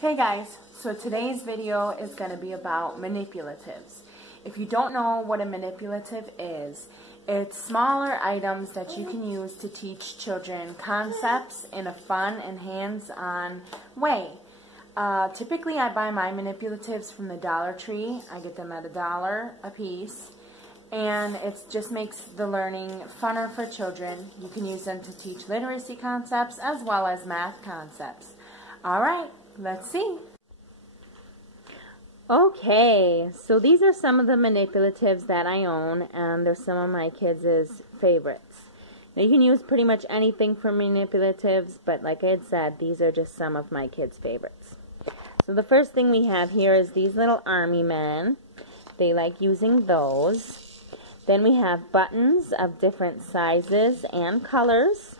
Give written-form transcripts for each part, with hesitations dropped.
Hey guys, so today's video is going to be about manipulatives. If you don't know what a manipulative is, it's smaller items that you can use to teach children concepts in a fun and hands-on way. Typically I buy my manipulatives from the Dollar Tree. I get them at $1 a piece. And it just makes the learning funner for children. You can use them to teach literacy concepts as well as math concepts. Alright, let's see. Okay, so these are some of the manipulatives that I own, and they're some of my kids' favorites. Now, you can use pretty much anything for manipulatives, but like I had said, these are just some of my kids' favorites. So the first thing we have here is these little army men. They like using those. Then we have buttons of different sizes and colors.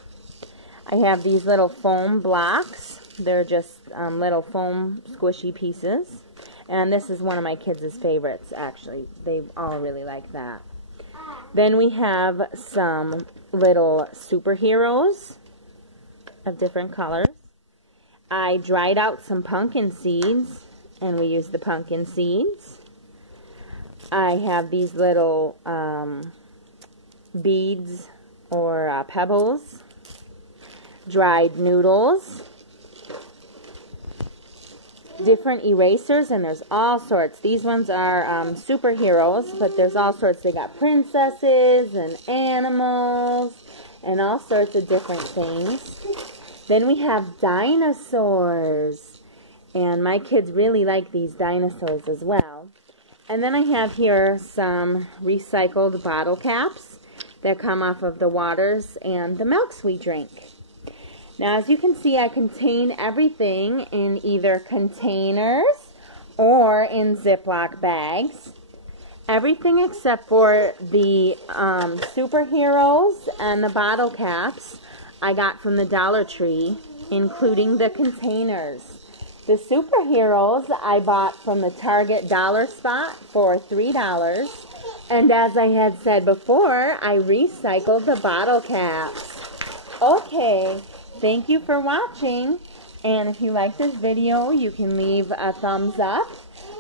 I have these little foam blocks. They're just little foam squishy pieces. And this is one of my kids' favorites, actually. They all really like that. Then we have some little superheroes of different colors. I dried out some pumpkin seeds, and we used the pumpkin seeds. I have these little beads or pebbles, dried noodles, different erasers, and there's all sorts. These ones are superheroes, but there's all sorts. They got princesses and animals and all sorts of different things. Then we have dinosaurs, and my kids really like these dinosaurs as well. And then I have here some recycled bottle caps that come off of the waters and the milks we drink. Now, as you can see, I contain everything in either containers or in Ziploc bags. Everything except for the superheroes and the bottle caps I got from the Dollar Tree, including the containers. The superheroes I bought from the Target dollar spot for $3. And as I had said before, I recycled the bottle caps. Okay. Thank you for watching, and if you like this video, you can leave a thumbs up,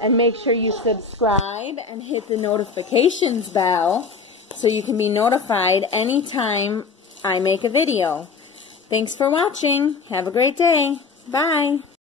and make sure you subscribe and hit the notifications bell so you can be notified anytime I make a video. Thanks for watching. Have a great day. Bye.